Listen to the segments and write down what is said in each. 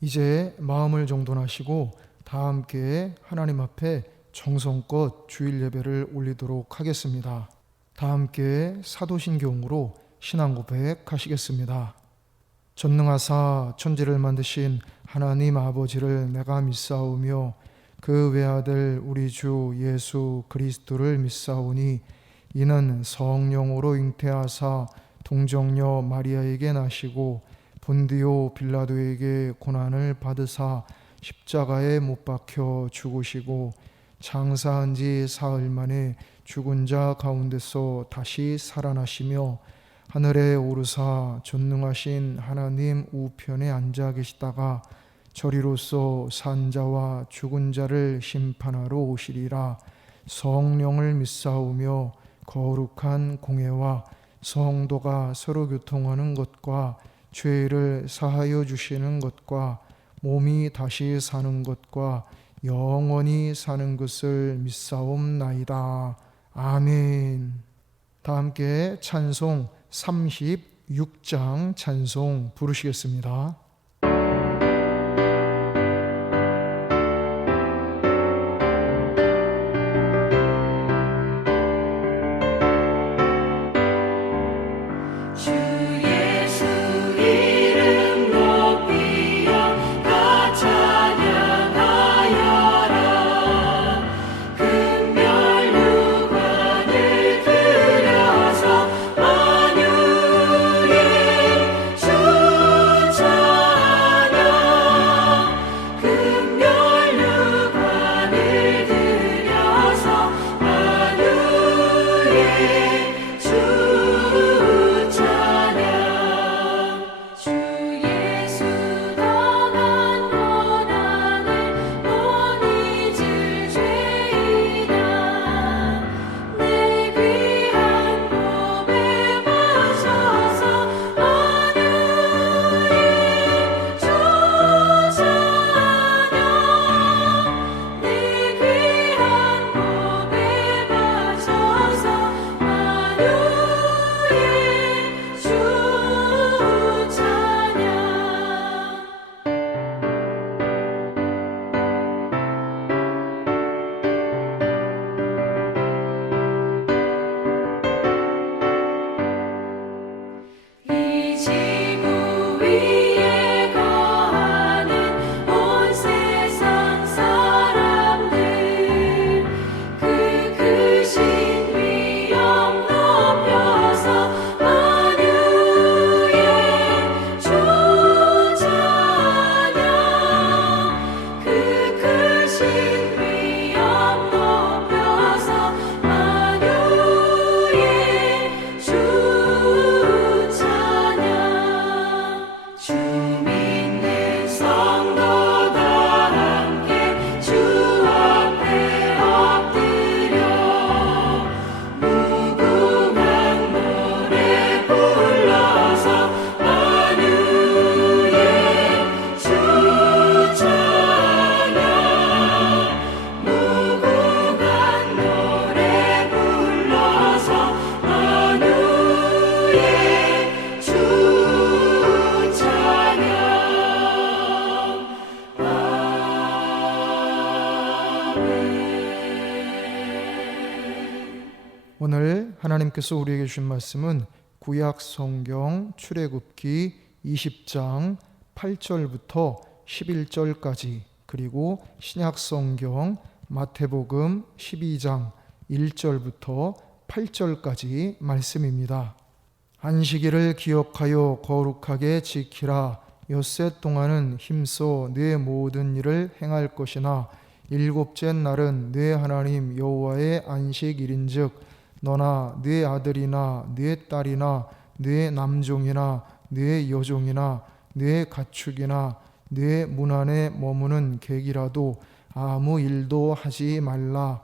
이제 마음을 정돈하시고 다 함께 하나님 앞에 정성껏 주일 예배를 올리도록 하겠습니다. 다 함께 사도신경으로 신앙 고백하시겠습니다. 전능하사 천지를 만드신 하나님 아버지를 내가 믿사오며 그 외아들 우리 주 예수 그리스도를 믿사오니 이는 성령으로 잉태하사 동정녀 마리아에게 나시고 본디오 빌라도에게 고난을 받으사 십자가에 못 박혀 죽으시고 장사한 지 사흘 만에 죽은 자 가운데서 다시 살아나시며 하늘에 오르사 전능하신 하나님 우편에 앉아 계시다가 저리로서 산 자와 죽은 자를 심판하러 오시리라. 성령을 믿사오며 거룩한 공회와 성도가 서로 교통하는 것과 죄를 사하여 주시는 것과 몸이 다시 사는 것과 영원히 사는 것을 믿사옵나이다. 아멘. 다 함께 찬송 36장 찬송 부르시겠습니다. 오늘 하나님께서 우리에게 주신 말씀은 구약 성경 출애굽기 20장 8절부터 11절까지, 그리고 신약 성경 마태복음 12장 1절부터 8절까지 말씀입니다. 안식일을 기억하여 거룩하게 지키라. 엿새 동안은 힘써 네 모든 일을 행할 것이나 일곱째 날은 네 하나님 여호와의 안식일인즉 너나 네 아들이나 네 딸이나 네 남종이나 네 여종이나 네 가축이나 네 문 안에 머무는 객이라도 아무 일도 하지 말라.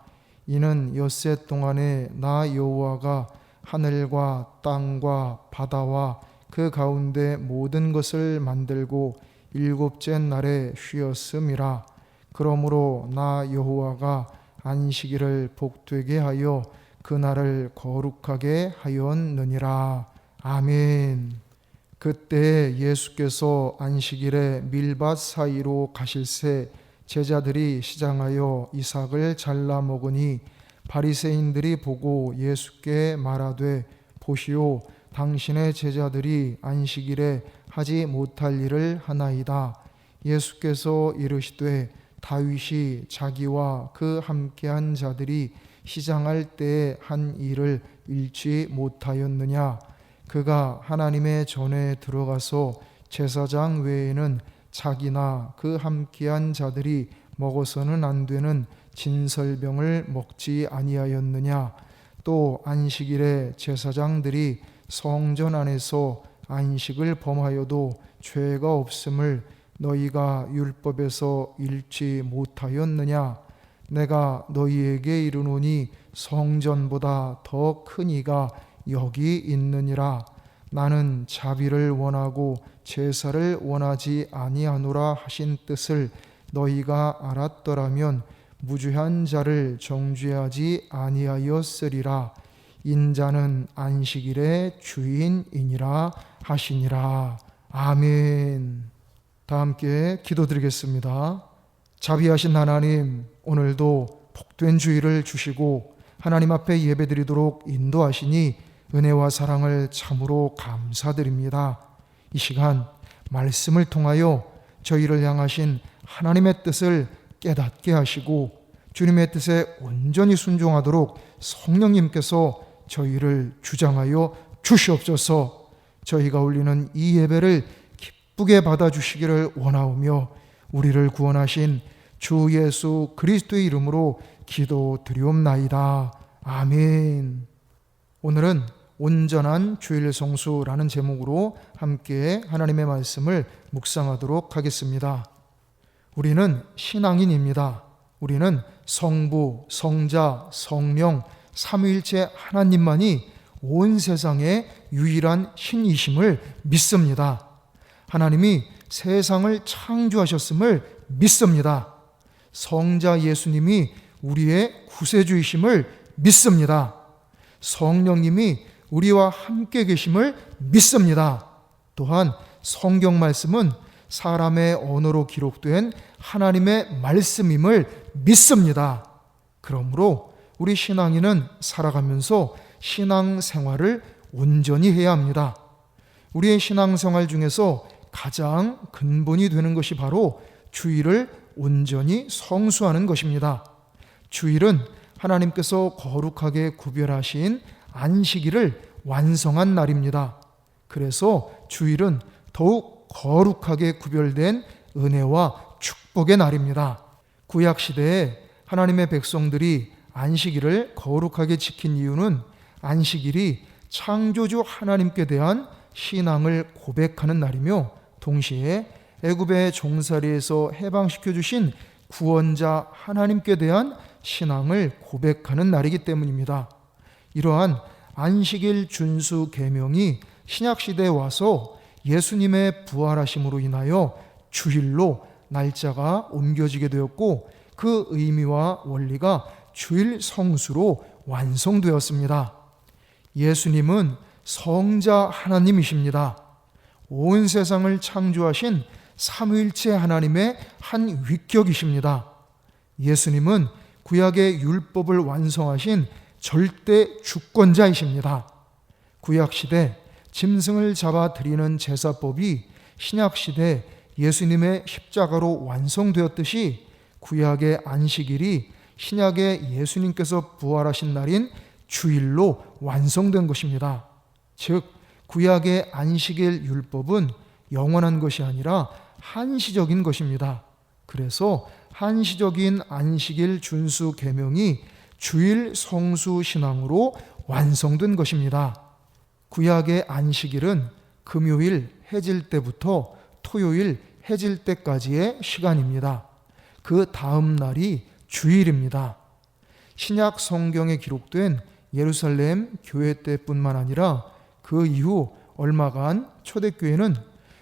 이는 엿새 동안에 나 여호와가 하늘과 땅과 바다와 그 가운데 모든 것을 만들고 일곱째 날에 쉬었음이라. 그러므로 나 여호와가 안식일을 복되게 하여 그날을 거룩하게 하였느니라. 아멘. 그때 예수께서 안식일에 밀밭 사이로 가실새 제자들이 시장하여 이삭을 잘라 먹으니 바리새인들이 보고 예수께 말하되 보시오 당신의 제자들이 안식일에 하지 못할 일을 하나이다. 예수께서 이르시되 다윗이 자기와 그 함께한 자들이 시장할 때에 한 일을 잃지 못하였느냐. 그가 하나님의 전에 들어가서 제사장 외에는 자기나 그 함께한 자들이 먹어서는 안 되는 진설병을 먹지 아니하였느냐. 또 안식일에 제사장들이 성전 안에서 안식을 범하여도 죄가 없음을 너희가 율법에서 읽지 못하였느냐. 내가 너희에게 이르노니 성전보다 더 큰 이가 여기 있느니라. 나는 자비를 원하고 제사를 원하지 아니하노라 하신 뜻을 너희가 알았더라면 무죄한 자를 정죄하지 아니하였으리라. 인자는 안식일의 주인이니라 하시니라. 아멘. 다 함께 기도드리겠습니다. 자비하신 하나님, 오늘도 복된 주일을 주시고 하나님 앞에 예배드리도록 인도하시니 은혜와 사랑을 참으로 감사드립니다. 이 시간 말씀을 통하여 저희를 향하신 하나님의 뜻을 깨닫게 하시고 주님의 뜻에 온전히 순종하도록 성령님께서 저희를 주장하여 주시옵소서. 저희가 올리는 이 예배를 기쁘게 받아주시기를 원하오며 우리를 구원하신 주 예수 그리스도의 이름으로 기도드리옵나이다. 아멘. 오늘은 온전한 주일 성수라는 제목으로 함께 하나님의 말씀을 묵상하도록 하겠습니다. 우리는 신앙인입니다. 우리는 성부, 성자, 성령, 삼위일체 하나님만이 온 세상의 유일한 신이심을 믿습니다. 하나님이 세상을 창조하셨음을 믿습니다. 성자 예수님이 우리의 구세주이심을 믿습니다. 성령님이 우리와 함께 계심을 믿습니다. 또한 성경 말씀은 사람의 언어로 기록된 하나님의 말씀임을 믿습니다. 그러므로 우리 신앙인은 살아가면서 신앙생활을 온전히 해야 합니다. 우리의 신앙생활 중에서 가장 근본이 되는 것이 바로 주일을 온전히 성수하는 것입니다. 주일은 하나님께서 거룩하게 구별하신 안식일을 완성한 날입니다. 그래서 주일은 더욱 거룩하게 구별된 은혜와 축복의 날입니다. 구약시대에 하나님의 백성들이 안식일을 거룩하게 지킨 이유는 안식일이 창조주 하나님께 대한 신앙을 고백하는 날이며 동시에 애굽의 종살이에서 해방시켜 주신 구원자 하나님께 대한 신앙을 고백하는 날이기 때문입니다. 이러한 안식일 준수 계명이 신약시대에 와서 예수님의 부활하심으로 인하여 주일로 날짜가 옮겨지게 되었고 그 의미와 원리가 주일 성수로 완성되었습니다. 예수님은 성자 하나님이십니다. 온 세상을 창조하신 삼위일체 하나님의 한 위격이십니다. 예수님은 구약의 율법을 완성하신 절대 주권자이십니다. 구약시대 짐승을 잡아 드리는 제사법이 신약시대 예수님의 십자가로 완성되었듯이 구약의 안식일이 신약의 예수님께서 부활하신 날인 주일로 완성된 것입니다. 즉 구약의 안식일 율법은 영원한 것이 아니라 한시적인 것입니다. 그래서 한시적인 안식일 준수 계명이 주일 성수 신앙으로 완성된 것입니다. 구약의 안식일은 금요일 해질 때부터 토요일 해질 때까지의 시간입니다. 그 다음 날이 주일입니다. 신약 성경에 기록된 예루살렘 교회 때뿐만 아니라 그 이후 얼마간 초대교회는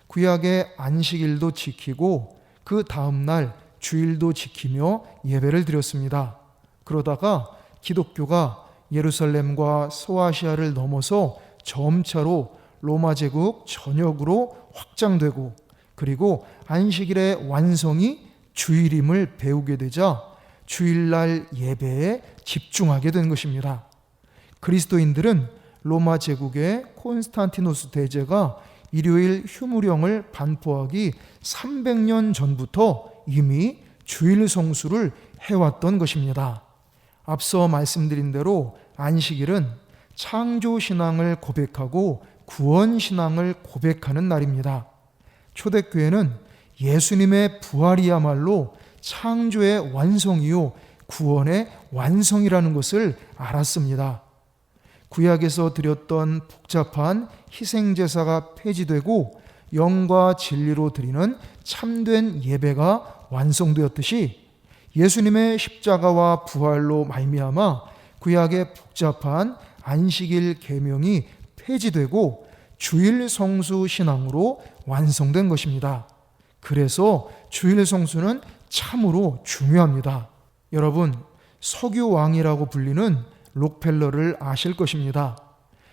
구약의 안식일도 지키고 그 다음 날 주일도 지키며 예배를 드렸습니다. 그러다가 기독교가 예루살렘과 소아시아를 넘어서 점차로 로마 제국 전역으로 확장되고 그리고 안식일의 완성이 주일임을 배우게 되자 주일날 예배에 집중하게 된 것입니다. 그리스도인들은 로마 제국의 콘스탄티노스 대제가 일요일 휴무령을 반포하기 300년 전부터 이미 주일 성수를 해왔던 것입니다. 앞서 말씀드린 대로 안식일은 창조신앙을 고백하고 구원신앙을 고백하는 날입니다. 초대교회는 예수님의 부활이야말로 창조의 완성이요 구원의 완성이라는 것을 알았습니다. 구약에서 드렸던 복잡한 희생제사가 폐지되고 영과 진리로 드리는 참된 예배가 완성되었듯이 예수님의 십자가와 부활로 말미암아 구약의 복잡한 안식일 계명이 폐지되고 주일 성수 신앙으로 완성된 것입니다. 그래서 주일 성수는 참으로 중요합니다. 여러분, 석유왕이라고 불리는 록펠러를 아실 것입니다.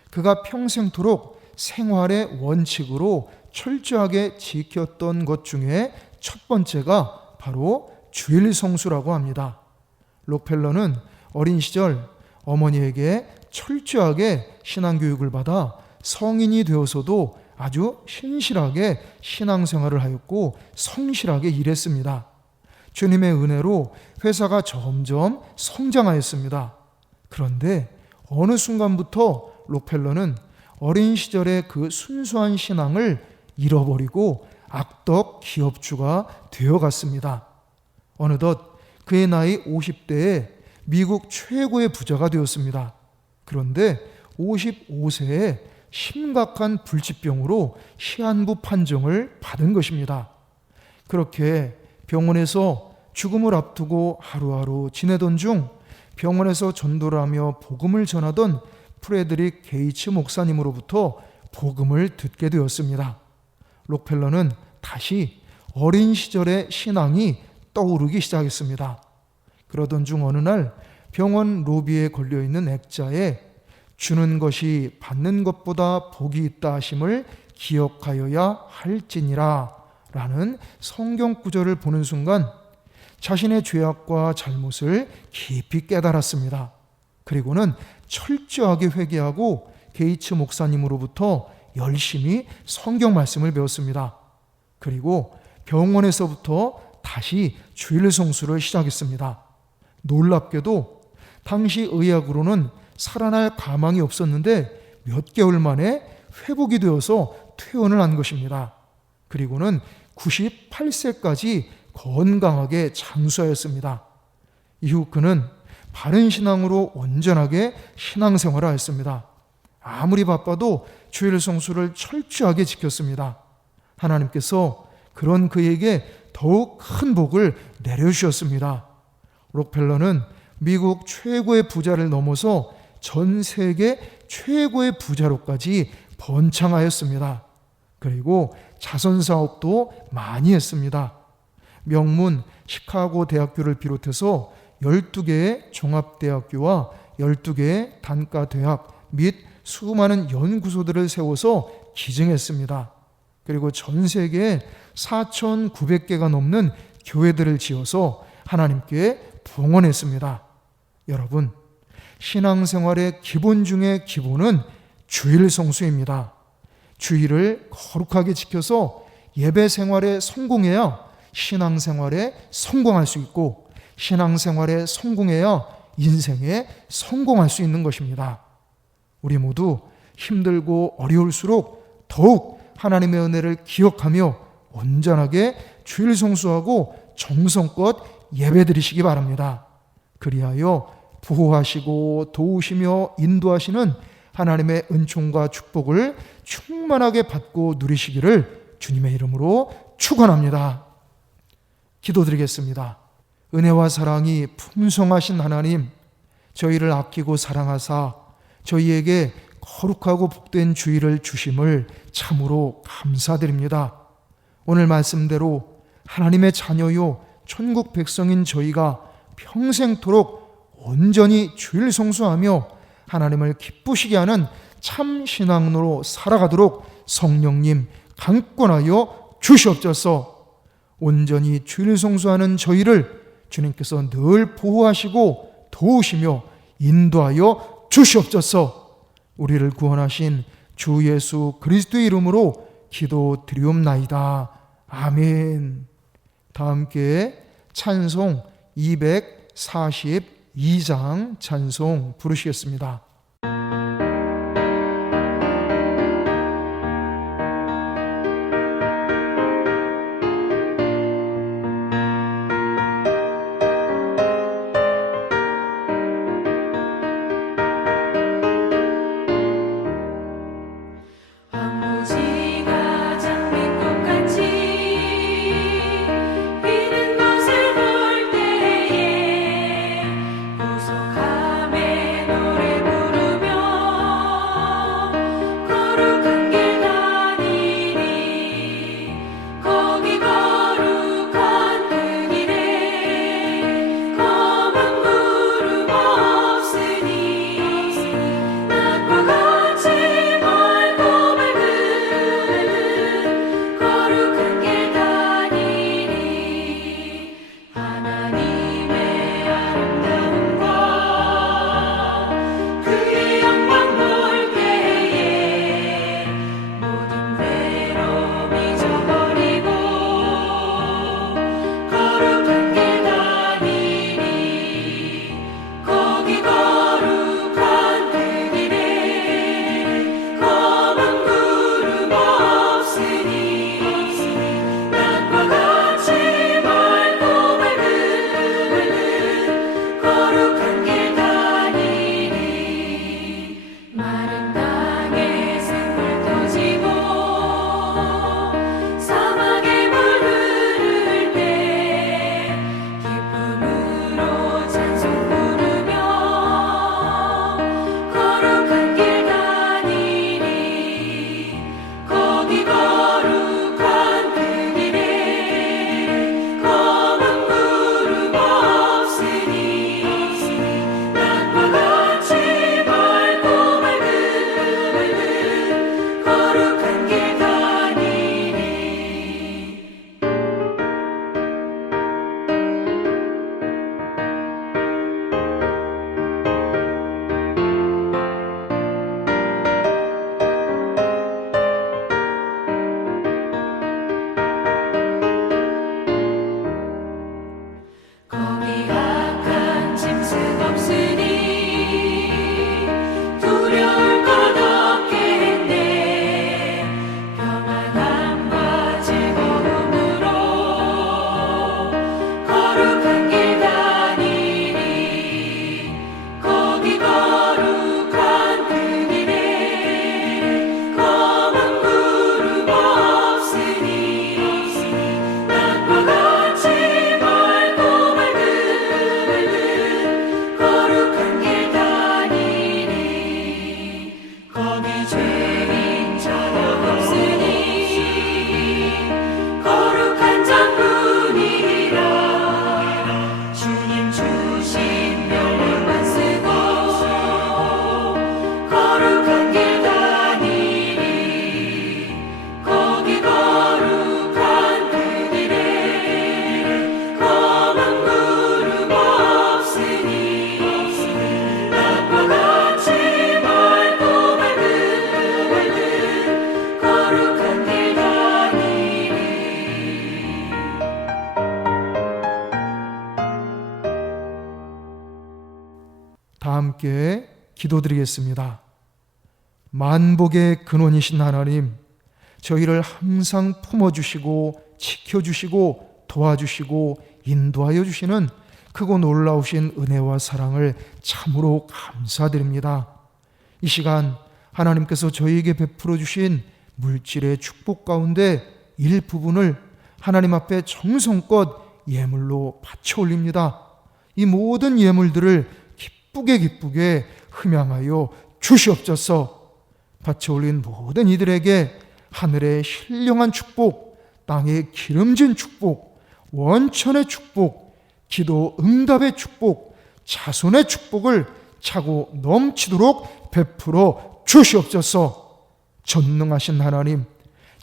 그가 평생토록 생활의 원칙으로 철저하게 지켰던 것 중에 첫 번째가 바로 주일 성수라고 합니다. 록펠러는 어린 시절 어머니에게 철저하게 신앙교육을 받아 성인이 되어서도 아주 신실하게 신앙생활을 하였고 성실하게 일했습니다. 주님의 은혜로 회사가 점점 성장하였습니다. 그런데 어느 순간부터 록펠러는 어린 시절의 그 순수한 신앙을 잃어버리고 악덕 기업주가 되어갔습니다. 어느덧 그의 나이 50대에 미국 최고의 부자가 되었습니다. 그런데 55세에 심각한 불치병으로 시한부 판정을 받은 것입니다. 그렇게 병원에서 죽음을 앞두고 하루하루 지내던 중 병원에서 전도를 하며 복음을 전하던 프레드릭 게이츠 목사님으로부터 복음을 듣게 되었습니다. 록펠러는 다시 어린 시절의 신앙이 떠오르기 시작했습니다. 그러던 중 어느 날 병원 로비에 걸려있는 액자에 주는 것이 받는 것보다 복이 있다 하심을 기억하여야 할지니라 라는 성경 구절을 보는 순간 자신의 죄악과 잘못을 깊이 깨달았습니다. 그리고는 철저하게 회개하고 게이츠 목사님으로부터 열심히 성경 말씀을 배웠습니다. 그리고 병원에서부터 다시 주일 성수를 시작했습니다. 놀랍게도 당시 의학으로는 살아날 가망이 없었는데 몇 개월 만에 회복이 되어서 퇴원을 한 것입니다. 그리고는 98세까지 건강하게 장수하였습니다. 이후 그는 바른 신앙으로 온전하게 신앙생활을 하였습니다. 아무리 바빠도 주일 성수를 철저하게 지켰습니다. 하나님께서 그런 그에게 더욱 큰 복을 내려주셨습니다. 록펠러는 미국 최고의 부자를 넘어서 전 세계 최고의 부자로까지 번창하였습니다. 그리고 자선사업도 많이 했습니다. 명문 시카고 대학교를 비롯해서 12개의 종합대학교와 12개의 단과대학 및 수많은 연구소들을 세워서 기증했습니다. 그리고 전 세계에 4,900개가 넘는 교회들을 지어서 하나님께 봉헌했습니다. 여러분, 신앙생활의 기본 중의 기본은 주일 성수입니다. 주일을 거룩하게 지켜서 예배 생활에 성공해야 신앙생활에 성공할 수 있고 신앙생활에 성공해야 인생에 성공할 수 있는 것입니다. 우리 모두 힘들고 어려울수록 더욱 하나님의 은혜를 기억하며 온전하게 주일 성수하고 정성껏 예배드리시기 바랍니다. 그리하여 보호하시고 도우시며 인도하시는 하나님의 은총과 축복을 충만하게 받고 누리시기를 주님의 이름으로 축원합니다. 기도드리겠습니다. 은혜와 사랑이 풍성하신 하나님, 저희를 아끼고 사랑하사 저희에게 거룩하고 복된 주일을 주심을 참으로 감사드립니다. 오늘 말씀대로 하나님의 자녀요 천국 백성인 저희가 평생토록 온전히 주일 성수하며 하나님을 기쁘시게 하는 참 신앙으로 살아가도록 성령님 강권하여 주시옵소서. 온전히 주일 성수하는 저희를 주님께서 늘 보호하시고 도우시며 인도하여 주시옵소서. 우리를 구원하신 주 예수 그리스도의 이름으로 기도드리옵나이다. 아멘. 다 함께 찬송 242장 찬송 부르시겠습니다. 다 함께 기도드리겠습니다. 만복의 근원이신 하나님, 저희를 항상 품어주시고 지켜주시고 도와주시고 인도하여 주시는 크고 놀라우신 은혜와 사랑을 참으로 감사드립니다. 이 시간 하나님께서 저희에게 베풀어 주신 물질의 축복 가운데 일부분을 하나님 앞에 정성껏 예물로 바쳐 올립니다. 이 모든 예물들을 기쁘게 흠양하여 주시옵소서. 바쳐 올린 모든 이들에게 하늘의 신령한 축복, 땅의 기름진 축복, 원천의 축복, 기도 응답의 축복, 자손의 축복을 차고 넘치도록 베풀어 주시옵소서. 전능하신 하나님,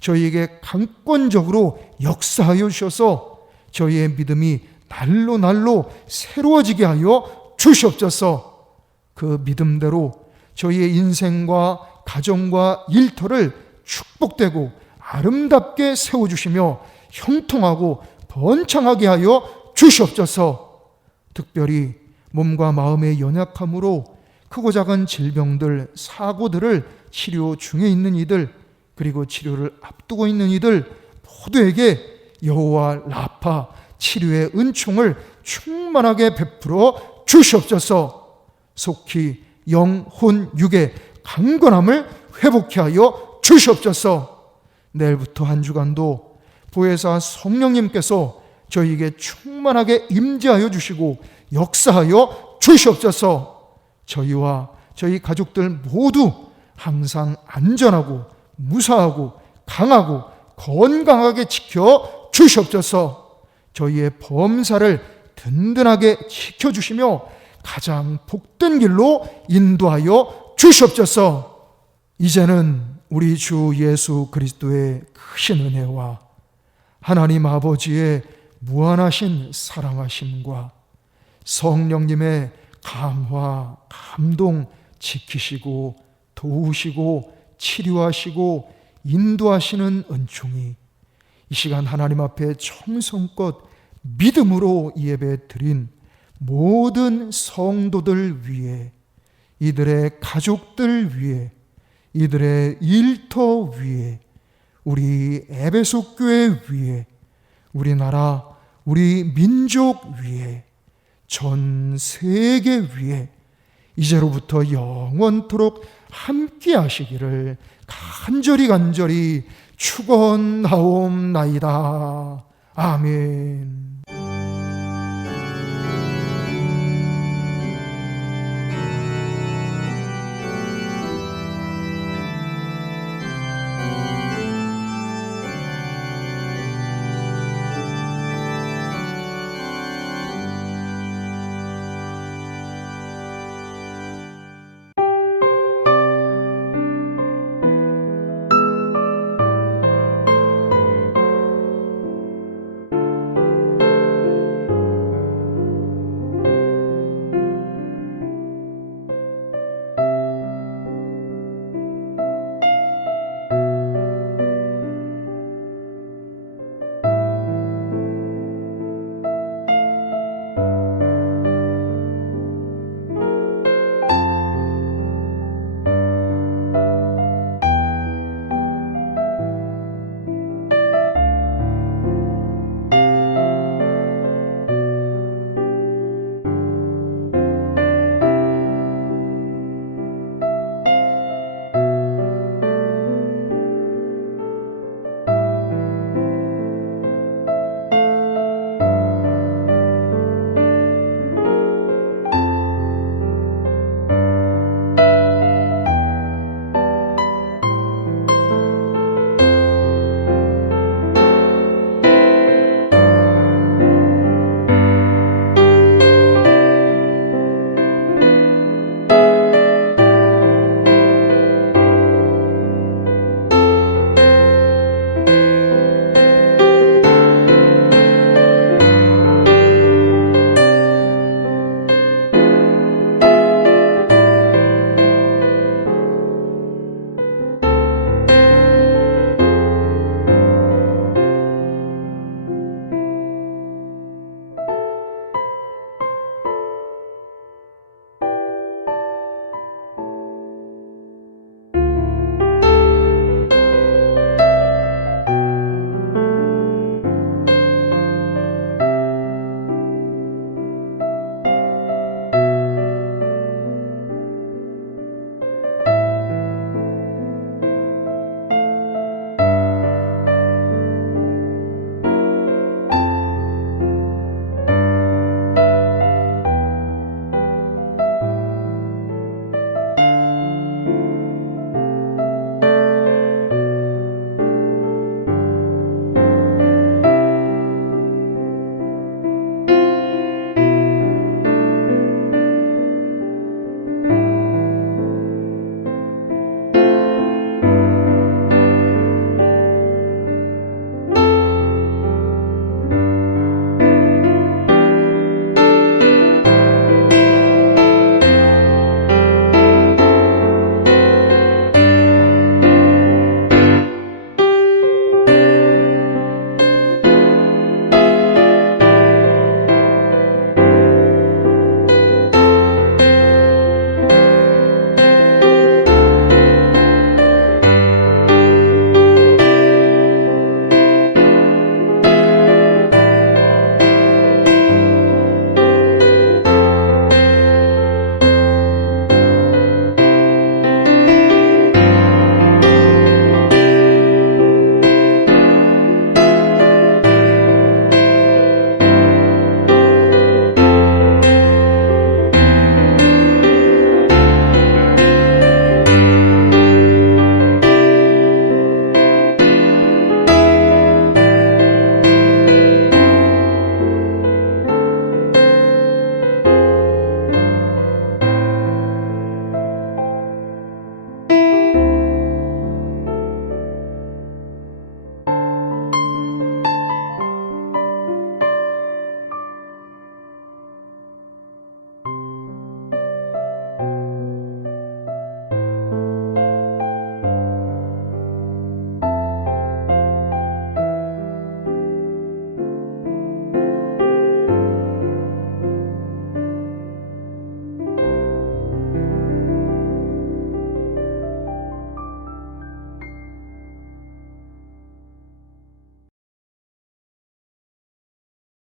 저희에게 강권적으로 역사하여 주셔서 저희의 믿음이 날로 날로 새로워지게 하여 주시옵소서. 그 믿음대로 저희의 인생과 가정과 일터를 축복되고 아름답게 세워주시며 형통하고 번창하게 하여 주시옵소서. 특별히 몸과 마음의 연약함으로 크고 작은 질병들, 사고들을 치료 중에 있는 이들, 그리고 치료를 앞두고 있는 이들 모두에게 여호와 라파 치료의 은총을 충만하게 베풀어 주시옵소서. 속히 영, 혼, 육의 강건함을 회복케 하여 주시옵소서. 내일부터 한 주간도 보혜사 성령님께서 저희에게 충만하게 임재하여 주시고 역사하여 주시옵소서. 저희와 저희 가족들 모두 항상 안전하고 무사하고 강하고 건강하게 지켜 주시옵소서. 저희의 범사를 든든하게 지켜주시며 가장 복된 길로 인도하여 주시옵소서. 이제는 우리 주 예수 그리스도의 크신 은혜와 하나님 아버지의 무한하신 사랑하심과 성령님의 감화, 감동, 지키시고 도우시고 치료하시고 인도하시는 은총이 이 시간 하나님 앞에 정성껏 믿음으로 예배 드린 모든 성도들 위에, 이들의 가족들 위에, 이들의 일터 위에, 우리 에베소 교회 위에, 우리나라, 우리 민족 위에, 전 세계 위에 이제로부터 영원토록 함께 하시기를 간절히 축원하옵나이다. 아멘.